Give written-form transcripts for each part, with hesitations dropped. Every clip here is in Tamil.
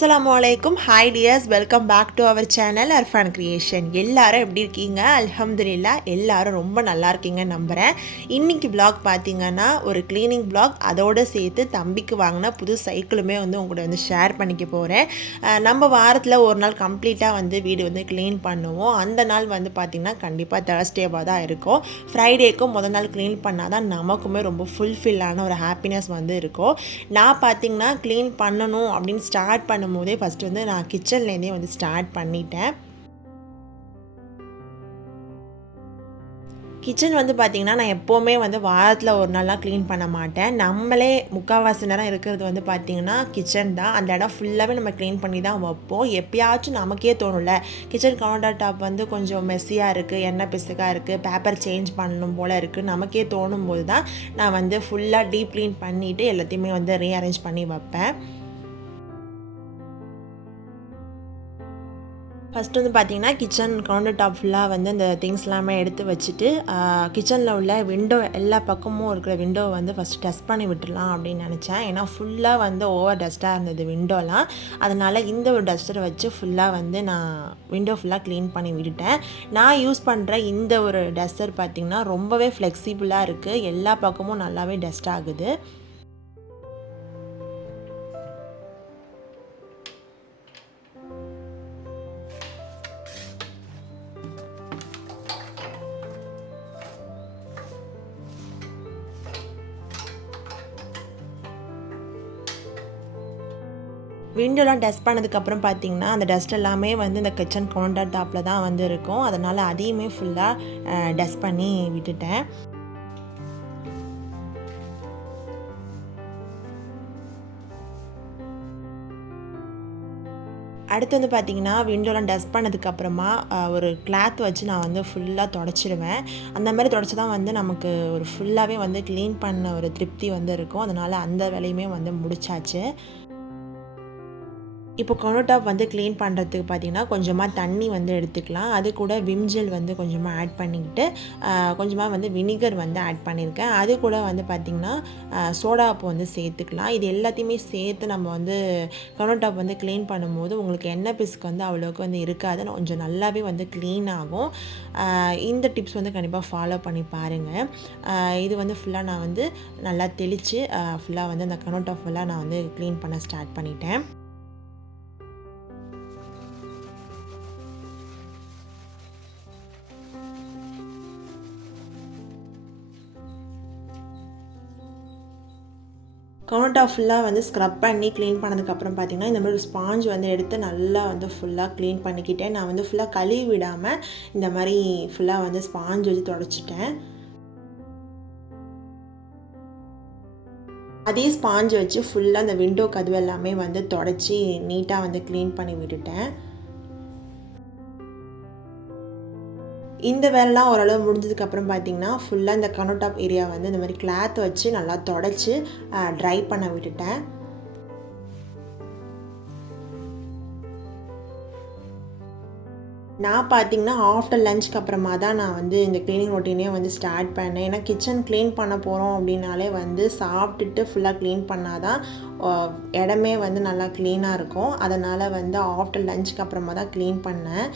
Assalamu alaikum. Hi dears, welcome back to our channel Arfan creation. எல்லாரும் எப்படி இருக்கீங்க? அல்ஹம்துலில்லாஹ் எல்லாரும் ரொம்ப நல்லா இருக்கீங்க நம்புறேன். இன்னைக்கு vlog பாத்தீங்கன்னா ஒரு cleaning vlog, அதோட சேர்த்து தம்பிக்கு வாங்கின புது சைக்கிளுமே உங்கள்கிட்ட ஷேர் பண்ணிக்க போறேன். நம்ம வாரத்துல ஒரு நாள் கம்ப்ளீட்டா வீடு க்ளீன் பண்ணுவோம். அந்த நாள் பாத்தீங்கன்னா கண்டிப்பா Thursday-வா தான் இருக்கும். Friday-க்கு முதல் நாள் க்ளீன் பண்ணாதான் நமக்குமே ரொம்ப ஃபுல்ஃபில்லான ஒரு ஹாப்பினஸ் இருக்கும். நான் பாத்தீங்கன்னா க்ளீன் பண்ணணும் அப்படின்னு ஸ்டார்ட் பண்ணும்போதே ஃபஸ்ட்டு நான் கிச்சன்லேருந்தே ஸ்டார்ட் பண்ணிட்டேன். கிச்சன் பார்த்திங்கன்னா நான் எப்போவுமே வாரத்தில் ஒரு நாள்லாம் க்ளீன் பண்ண மாட்டேன். நம்மளே முக்கால்வாசி நேரம் இருக்கிறது பார்த்திங்கன்னா கிச்சன் தான். அந்த இடம் ஃபுல்லாகவே நம்ம க்ளீன் பண்ணி தான் வைப்போம். எப்பயாச்சும் நமக்கே தோணும்ல, கிச்சன் கவுண்டர் டாப் கொஞ்சம் மெஸ்ஸியாக இருக்குது, எண்ணெய் பிசுக்காக இருக்குது, பேப்பர் சேஞ்ச் பண்ணணும் போல் இருக்குது, நமக்கே தோணும் போது தான் நான் ஃபுல்லாக டீப் க்ளீன் பண்ணிவிட்டு எல்லாத்தையுமே ரீஅரேஞ்ச் பண்ணி வைப்பேன். ஃபஸ்ட்டு பார்த்திங்கன்னா கிச்சன் கவுண்டர் டாப் ஃபுல்லாக அந்த திங்ஸ் எல்லாமே எடுத்து வச்சுட்டு கிச்சனில் உள்ள விண்டோ எல்லா பக்கமும் இருக்கிற விண்டோவை ஃபஸ்ட்டு டஸ்ட் பண்ணி விட்டுடலாம் அப்படின்னு நினச்சேன். ஏன்னா ஃபுல்லாக ஓவர் டஸ்ட்டாக இருந்தது விண்டோலாம். அதனால் இந்த ஒரு டஸ்டரை வச்சு ஃபுல்லாக நான் விண்டோ ஃபுல்லாக க்ளீன் பண்ணி விட்டுட்டேன். நான் யூஸ் பண்ணுற இந்த ஒரு டஸ்டர் பார்த்திங்கன்னா ரொம்பவே ஃப்ளெக்சிபிளாக இருக்குது. எல்லா பக்கமும் நல்லாவே டஸ்ட் ஆகுது. விண்டோலாம் டஸ்ட் பண்ணதுக்கப்புறம் பார்த்திங்கன்னா அந்த டஸ்ட் எல்லாமே இந்த கிச்சன் கவுண்டர் டாப்பில் தான் இருக்கும். அதனால் அதையுமே ஃபுல்லாக டஸ்ட் பண்ணி விட்டுட்டேன். அடுத்து பார்த்திங்கன்னா விண்டோலாம் டஸ்ட் பண்ணதுக்கப்புறமா ஒரு கிளாத் வச்சு நான் ஃபுல்லாக தொடச்சிடுவேன். அந்த மாதிரி தொடச்சி தான் நமக்கு ஒரு ஃபுல்லாகவே க்ளீன் பண்ண ஒரு திருப்தி இருக்கும். அதனால் அந்த வேலையுமே முடிச்சாச்சு. இப்போ கவுண்டர் டாப் க்ளீன் பண்ணுறதுக்கு பார்த்திங்கன்னா கொஞ்சமாக தண்ணி எடுத்துக்கலாம். அது கூட விம் ஜெல் கொஞ்சமாக ஆட் பண்ணிக்கிட்டு கொஞ்சமாக வினிகர் ஆட் பண்ணியிருக்கேன். அது கூட பார்த்திங்கன்னா சோடா உப்பு சேர்த்துக்கலாம். இது எல்லாத்தையுமே சேர்த்து நம்ம கவுண்டர் டாப் க்ளீன் பண்ணும்போது உங்களுக்கு எண்ணெய் பிசுக்கு அவ்வளோக்கு இருக்காது, கொஞ்சம் நல்லாவே க்ளீன் ஆகும். இந்த டிப்ஸ் கண்டிப்பாக ஃபாலோ பண்ணி பாருங்கள். இது ஃபுல்லாக நான் நல்லா தெளித்து ஃபுல்லாக அந்த கவுண்டர் டாப் ஃபுல்லாக நான் க்ளீன் பண்ண ஸ்டார்ட் பண்ணிட்டேன். கவுண்டர் டாப் ஃபுல்லாக ஸ்க்ரப் பண்ணி க்ளீன் பண்ணதுக்கப்புறம் பார்த்திங்கன்னா இந்த மாதிரி ஒரு ஸ்பாஞ்ச் எடுத்து நல்லா ஃபுல்லாக க்ளீன் பண்ணிக்கிட்டேன். நான் ஃபுல்லாக கழுவி விடாமல் இந்த மாதிரி ஃபுல்லாக ஸ்பாஞ்ச் வச்சு தொடச்சிட்டேன். அதே ஸ்பாஞ்ச் வச்சு ஃபுல்லாக அந்த விண்டோ கதவு எல்லாமே தொடச்சி நீட்டாக க்ளீன் பண்ணி விட்டுட்டேன். இந்த வேலைலாம் ஓரளவு முடிஞ்சதுக்கப்புறம் பார்த்திங்கன்னா ஃபுல்லாக இந்த கவுண்டர் டாப் ஏரியா இந்த மாதிரி கிளாத் வச்சு நல்லா தொடச்சி ட்ரை பண்ண விட்டுட்டேன். நான் பார்த்திங்கன்னா ஆஃப்டர் லஞ்சுக்கு அப்புறமா தான் நான் இந்த க்ளீனிங் ரொட்டீனே ஸ்டார்ட் பண்ணேன். ஏன்னா கிச்சன் க்ளீன் பண்ண போகிறோம் அப்படின்னாலே சாப்பிட்டுட்டு ஃபுல்லாக க்ளீன் பண்ணால் தான் இடமே நல்லா க்ளீனாக இருக்கும். அதனால் ஆஃப்டர் லஞ்சுக்கு அப்புறமா தான் க்ளீன் பண்ணேன்.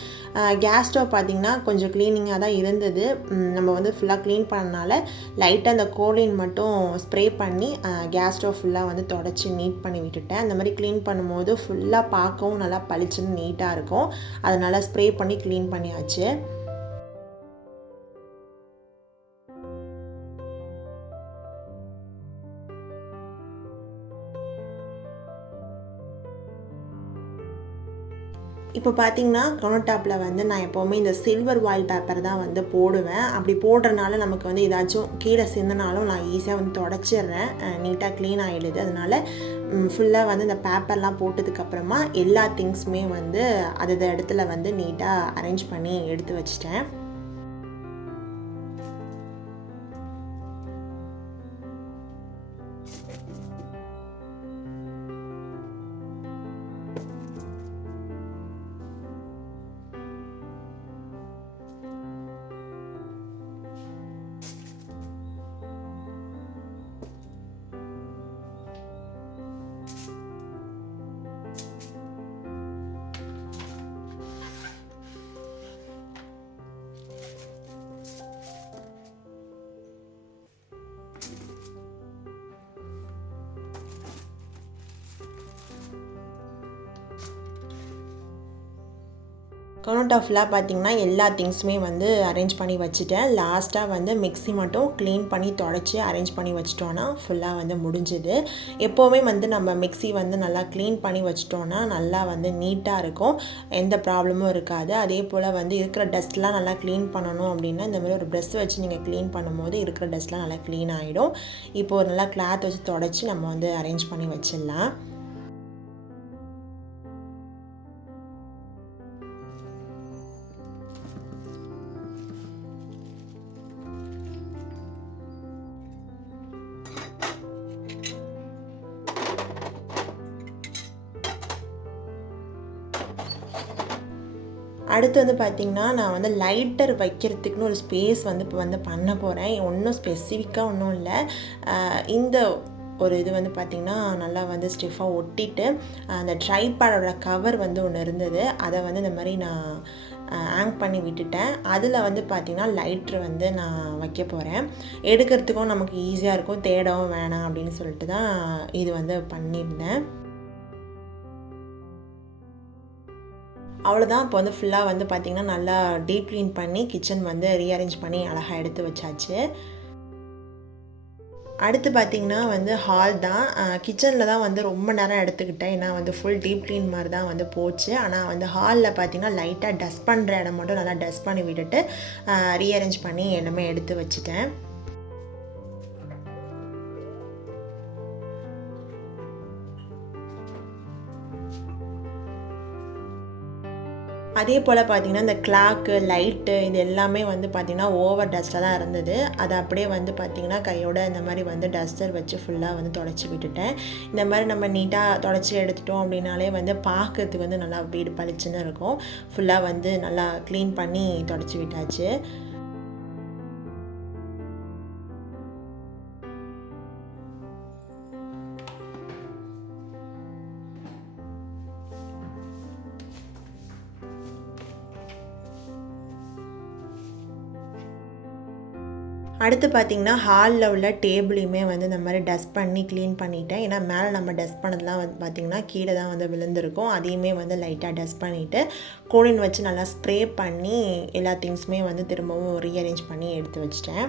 கேஸ் ஸ்டவ் பார்த்திங்கன்னா கொஞ்சம் க்ளீனிங்காக தான் இருந்தது. நம்ம ஃபுல்லாக க்ளீன் பண்ணனால லைட்டாக அந்த கோலின் மட்டும் ஸ்ப்ரே பண்ணி கேஸ் ஸ்டவ் ஃபுல்லாக தொடச்சி நீட் பண்ணி விட்டுட்டேன். அந்த மாதிரி க்ளீன் பண்ணும்போது ஃபுல்லாக பார்க்கவும் நல்லா பளிச்சுன்னு நீட்டாக இருக்கும். அதனால் ஸ்ப்ரே பண்ணி க்ளீன் பண்ணியாச்சு. இப்போ பார்த்திங்கன்னா கவுண்டர் டாப்பில் நான் எப்போவுமே இந்த சில்வர் வாயில் பேப்பர் தான் போடுவேன். அப்படி போடுறதுனால நமக்கு ஏதாச்சும் கீழே சிந்தினாலும் நான் ஈஸியாக தொடச்சிடுறேன், நீட்டாக க்ளீன் ஆகிடுது. அதனால் ஃபுல்லாக இந்த பேப்பர்லாம் போட்டதுக்கப்புறமா எல்லா திங்ஸுமே அது இடத்துல நீட்டாக அரேஞ்ச் பண்ணி எடுத்து வச்சிட்டேன். கவுண்டர் டாப் ஃபுல்லாக பார்த்திங்கன்னா எல்லா திங்ஸுமே வந்து அரேஞ்ச் பண்ணி வச்சுட்டேன். லாஸ்ட்டாக வந்து மிக்ஸி மட்டும் க்ளீன் பண்ணி தொடச்சி அரேஞ்ச் பண்ணி வச்சிட்டோன்னா ஃபுல்லாக வந்து முடிஞ்சுது. எப்போவுமே வந்து நம்ம மிக்ஸி வந்து நல்லா க்ளீன் பண்ணி வச்சிட்டோன்னா நல்லா வந்து நீட்டாக இருக்கும், எந்த ப்ராப்ளமும் இருக்காது. அதே போல் வந்து இருக்கிற டஸ்ட்லாம் நல்லா க்ளீன் பண்ணணும் அப்படின்னா இந்த மாதிரி ஒரு ப்ரெஷ் வச்சு நீங்கள் க்ளீன் பண்ணும்போது இருக்கிற டஸ்ட்லாம் நல்லா க்ளீன் ஆகிடும். இப்போது ஒரு நல்லா கிளாத் வச்சு தொடச்சி நம்ம வந்து அரேஞ்ச் பண்ணி வச்சிடலாம். அடுத்து வந்து பார்த்திங்கன்னா நான் வந்து லைட்டர் வைக்கிறதுக்குன்னு ஒரு ஸ்பேஸ் வந்து இப்போ வந்து பண்ண போகிறேன். ஒன்றும் ஸ்பெசிஃபிக்காக ஒன்றும் இல்லை, இந்த ஒரு இது வந்து பார்த்திங்கன்னா நல்லா வந்து ஸ்டிஃபாக ஒட்டிட்டு அந்த ட்ரைபேடோட கவர் வந்து ஒன்று இருந்தது, அதை வந்து இந்த மாதிரி நான் ஹேங் பண்ணி விட்டுட்டேன். அதில் வந்து பார்த்திங்கன்னா லைட்ரு வந்து நான் வைக்க போகிறேன். எடுக்கிறதுக்கும் நமக்கு ஈஸியாக இருக்கும், தேடவும் வேணாம் அப்படின்னு சொல்லிட்டு தான் இது வந்து பண்ணியிருந்தேன். அவ்வளோதான். இப்போ வந்து ஃபுல்லாக வந்து பார்த்திங்கன்னா நல்லா டீப் க்ளீன் பண்ணி கிச்சன் வந்து ரீஅரேஞ்ச் பண்ணி அழகாக எடுத்து வச்சாச்சு. அடுத்து பார்த்திங்கன்னா வந்து ஹால் தான். கிச்சனில் தான் வந்து ரொம்ப நேரம் எடுத்துக்கிட்டேன், ஏன்னா வந்து ஃபுல் டீப் க்ளீன் மாதிரி தான் வந்து போச்சு. ஆனால் வந்து ஹாலில் பார்த்திங்கன்னா லைட்டாக டஸ்ட் பண்ணுற இடம் மட்டும் நல்லா டஸ்ட் பண்ணி விட்டுட்டு ரீஅரேஞ்ச் பண்ணி எல்லாமே எடுத்து வச்சுட்டேன். அதே போல் பார்த்திங்கன்னா இந்த கிளாக்கு, லைட்டு இது எல்லாமே வந்து பார்த்திங்கன்னா ஓவர் டஸ்ட்டாக தான் இருந்தது. அதை அப்படியே வந்து பார்த்திங்கன்னா கையோட இந்த மாதிரி வந்து டஸ்டர் வச்சு ஃபுல்லாக வந்து தொடச்சி விட்டுட்டேன். இந்த மாதிரி நம்ம நீட்டாக தொடச்சி எடுத்துட்டோம் அப்படின்னாலே வந்து பார்க்கறதுக்கு வந்து நல்லா வீடு பளிச்சுன்னு இருக்கும். ஃபுல்லாக வந்து நல்லா க்ளீன் பண்ணி தொடச்சி விட்டாச்சு. அடுத்து பார்த்திங்கன்னா ஹாலில் உள்ள டேபிளையுமே வந்து இந்த மாதிரி டஸ்ட் பண்ணி க்ளீன் பண்ணிவிட்டேன். ஏன்னா மேலே நம்ம டஸ்ட் பண்ணதெல்லாம் வந்து பார்த்திங்கன்னா கீழே தான் வந்து விழுந்திருக்கும். அதையுமே வந்து லைட்டாக டஸ்ட் பண்ணிவிட்டு கோலின் வச்சு நல்லா ஸ்ப்ரே பண்ணி எல்லா திங்ஸுமே வந்து திரும்பவும் ரீஅரேஞ்ச் பண்ணி எடுத்து வச்சிட்டேன்.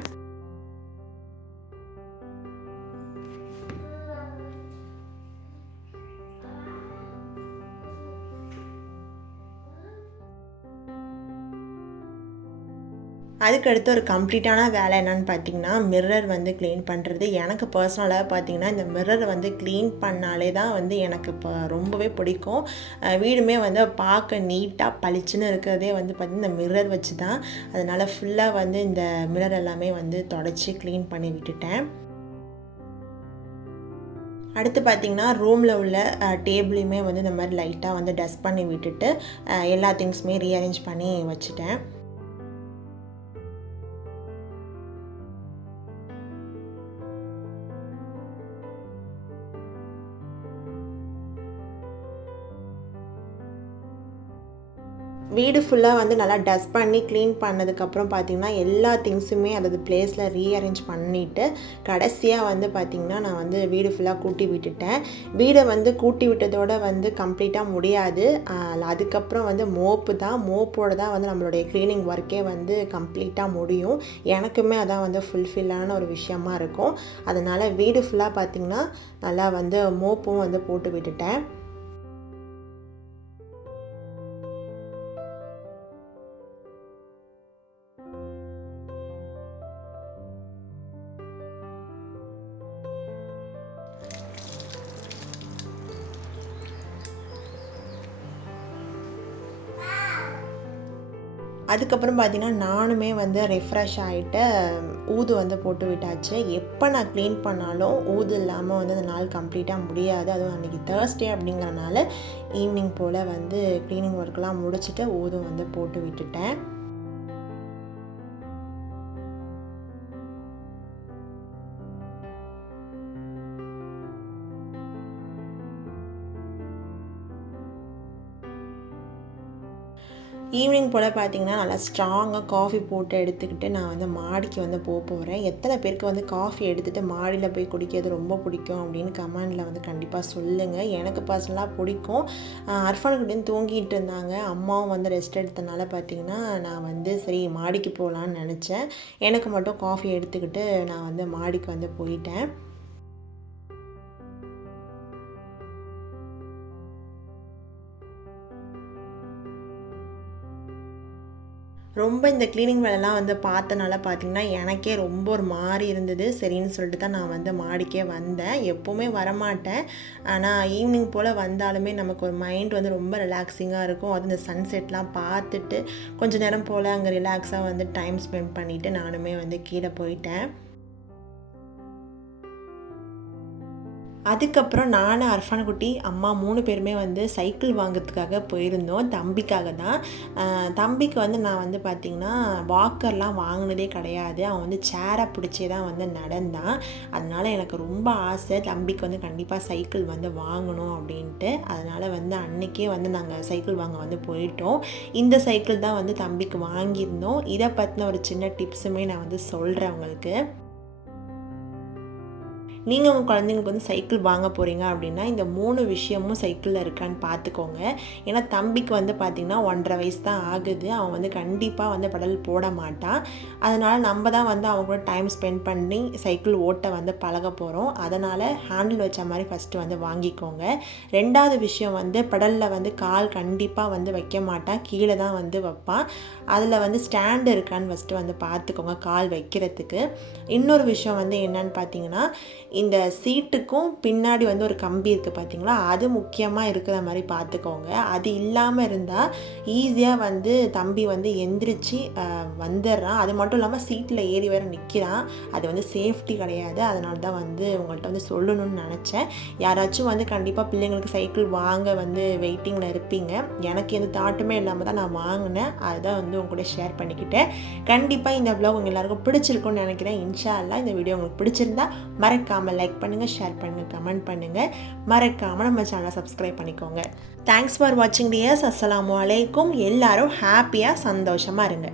அதுக்கடுத்து ஒரு கம்ப்ளீட்டான வேலை என்னென்னு பார்த்திங்கன்னா மிரர் வந்து க்ளீன் பண்ணுறது. எனக்கு பர்சனலாக பார்த்திங்கன்னா இந்த மிரர் வந்து க்ளீன் பண்ணாலே தான் வந்து எனக்கு இப்போ ரொம்பவே பிடிக்கும். வீடுமே வந்து பார்க்க நீட்டாக பளிச்சுன்னு இருக்கிறதே வந்து பார்த்திங்கன்னா இந்த மிரர் வச்சு தான். அதனால் ஃபுல்லாக வந்து இந்த மிரர் எல்லாமே வந்து தொடச்சி க்ளீன் பண்ணி விட்டுட்டேன். அடுத்து பார்த்திங்கன்னா ரூமில் உள்ள டேபிளையுமே வந்து இந்த மாதிரி லைட்டாக வந்து டஸ்ட் பண்ணி விட்டுட்டு எல்லா திங்ஸுமே ரீஅரேஞ்ச் பண்ணி வச்சுட்டேன். வீடு ஃபுல்லாக வந்து நல்லா டஸ்ட் பண்ணி க்ளீன் பண்ணதுக்கப்புறம் பார்த்திங்கன்னா எல்லா திங்ஸுமே அதது பிளேஸில் ரீஅரேஞ்ச் பண்ணிவிட்டு கடைசியாக வந்து பார்த்திங்கன்னா நான் வந்து வீடு ஃபுல்லாக கூட்டி விட்டுட்டேன். வீடை வந்து கூட்டி விட்டதோடு வந்து கம்ப்ளீட்டாக முடியாது, அதுக்கப்புறம் வந்து மோப்போடு தான் வந்து நம்மளுடைய க்ளீனிங் ஒர்க்கே வந்து கம்ப்ளீட்டாக முடியும். எனக்குமே அதான் வந்து ஃபுல்ஃபில்லான ஒரு விஷயமா இருக்கும். அதனால் வீடு ஃபுல்லாக பார்த்திங்கன்னா நல்லா வந்து மோப்பும் வந்து போட்டு விட்டுட்டேன். அதுக்கப்புறம் பார்த்திங்கன்னா நானுமே வந்து ரெஃப்ரெஷ் ஆகிட்டு ஊது வந்து போட்டு விட்டாச்சு. எப்போ நான் க்ளீன் பண்ணாலும் ஊது இல்லாமல் வந்து அந்த நாள் கம்ப்ளீட்டாக முடியாது. அதுவும் அன்றைக்கி தேர்ஸ்டே அப்படிங்கிறனால ஈவினிங் போல் வந்து க்ளீனிங் ஒர்க்லாம் முடிச்சுட்டு ஊதும் வந்து போட்டு விட்டுட்டேன். ஈவினிங் போல் பார்த்திங்கன்னா நல்லா ஸ்ட்ராங்காக காஃபி போட்டு எடுத்துக்கிட்டு நான் வந்து மாடிக்கு வந்து போகிறேன். எத்தனை பேருக்கு வந்து காஃபி எடுத்துகிட்டு மாடியில் போய் குடிக்கிறது ரொம்ப பிடிக்கும் அப்படின்னு கமெண்டில் வந்து கண்டிப்பாக சொல்லுங்கள். எனக்கு பர்சனலாக பிடிக்கும். அர்ஃபானுக்கிட்டேருந்து தூங்கிட்டு இருந்தாங்க. அம்மாவும் வந்து ரெஸ்ட் எடுத்தனால பார்த்திங்கன்னா நான் வந்து சரி மாடிக்கு போகலான்னு நினச்சேன். எனக்கு மட்டும் காஃபி எடுத்துக்கிட்டு நான் வந்து மாடிக்கு வந்து போயிட்டேன். ரொம்ப இந்த க்ளீனிங் வேலைலாம் வந்து பார்த்தனால பார்த்திங்கன்னா எனக்கே ரொம்ப ஒரு மாதிரி இருந்தது. சரின்னு சொல்லிட்டு தான் நான் வந்து மாடிக்கே வந்தேன். எப்போவுமே வரமாட்டேன். ஆனால் ஈவினிங் போல் வந்தாலுமே நமக்கு ஒரு மைண்ட் வந்து ரொம்ப ரிலாக்ஸிங்காக இருக்கும். அது இந்த சன்செட்லாம் பார்த்துட்டு கொஞ்சம் நேரம் போல் அங்கே ரிலாக்ஸாக வந்து டைம் ஸ்பெண்ட் பண்ணிவிட்டு நானுமே வந்து கீழே போயிட்டேன். அதுக்கப்புறம் நானும் அர்ஃபான் குட்டி அம்மா 3 பேருமே வந்து சைக்கிள் வாங்கிறதுக்காக போயிருந்தோம். தம்பிக்காக தான். தம்பிக்கு வந்து நான் வந்து பார்த்திங்கன்னா வாக்கர்லாம் வாங்கினதே கிடையாது. அவன் வந்து சேரை பிடிச்சே தான் வந்து நடந்தான். அதனால் எனக்கு ரொம்ப ஆசை தம்பிக்கு வந்து கண்டிப்பாக சைக்கிள் வந்து வாங்கணும் அப்படின்ட்டு. அதனால் வந்து அன்றைக்கே வந்து நாங்கள் சைக்கிள் வாங்க வந்து போயிட்டோம். இந்த சைக்கிள் தான் வந்து தம்பிக்கு வாங்கியிருந்தோம். இதை பற்றின ஒரு சின்ன டிப்ஸுமே நான் வந்து சொல்கிறேன் உங்களுக்கு. நீங்கள் உங்கள் குழந்தைங்களுக்கு வந்து சைக்கிள் வாங்க போகிறீங்க அப்படின்னா இந்த 3 விஷயமும் சைக்கிளில் இருக்கான்னு பார்த்துக்கோங்க. ஏன்னா தம்பிக்கு வந்து பார்த்திங்கன்னா 1.5 வயசு தான் ஆகுது. அவன் வந்து கண்டிப்பாக வந்து பெடல் போட மாட்டான். அதனால் நம்ம தான் வந்து அவங்க கூட டைம் ஸ்பெண்ட் பண்ணி சைக்கிள் ஓட்ட வந்து பழக போகிறோம். அதனால் ஹேண்டில் வச்ச மாதிரி ஃபஸ்ட்டு வந்து வாங்கிக்கோங்க. 2வது விஷயம் வந்து பெடலில் வந்து கால் கண்டிப்பாக வந்து வைக்க மாட்டான். கீழே தான் வந்து வைப்பான். அதில் வந்து ஸ்டாண்டு இருக்கான்னு ஃபஸ்ட்டு வந்து பார்த்துக்கோங்க கால் வைக்கிறதுக்கு. இன்னொரு விஷயம் வந்து என்னன்னு பார்த்தீங்கன்னா இந்த சீட்டுக்கும் பின்னாடி வந்து ஒரு கம்பி இருக்குது பார்த்தீங்களா, அது முக்கியமாக இருக்கிற மாதிரி பார்த்துக்கோங்க. அது இல்லாமல் இருந்தால் ஈஸியாக வந்து தம்பி வந்து எந்திரிச்சு வந்துடுறான். அது மட்டும் இல்லாமல் சீட்டில் ஏறி வேறு நிற்கிறான். அது வந்து சேஃப்டி கிடையாது. அதனால தான் வந்து உங்கள்கிட்ட வந்து சொல்லணும்னு நினச்சேன். யாராச்சும் வந்து கண்டிப்பாக பிள்ளைங்களுக்கு சைக்கிள் வாங்க வந்து வெயிட்டிங்கில் இருப்பீங்க. எனக்கு எந்த தாட்டுமே இல்லாமல் தான் நான் வாங்கினேன். அதுதான் வந்து உங்க கூட ஷேர் பண்ணிக்கிட்டேன். கண்டிப்பாக இந்த vlog உங்கள் எல்லாருக்கும் பிடிச்சிருக்கும்னு நினைக்கிறேன். இன்ஷா அல்லாஹ் இந்த வீடியோ உங்களுக்கு பிடிச்சிருந்தா மறக்காமல் லைக் பண்ணுங்கள், ஷேர் பண்ணுங்கள், கமெண்ட் பண்ணுங்கள். மறக்காமல் நம்ம சேனலை சப்ஸ்கிரைப் பண்ணிக்கோங்க. தேங்க்ஸ் ஃபார் வாட்சிங் டியர்ஸ். அஸ்ஸலாமு அலைக்கும். எல்லாரும் ஹாப்பியாக சந்தோஷமாக இருங்க.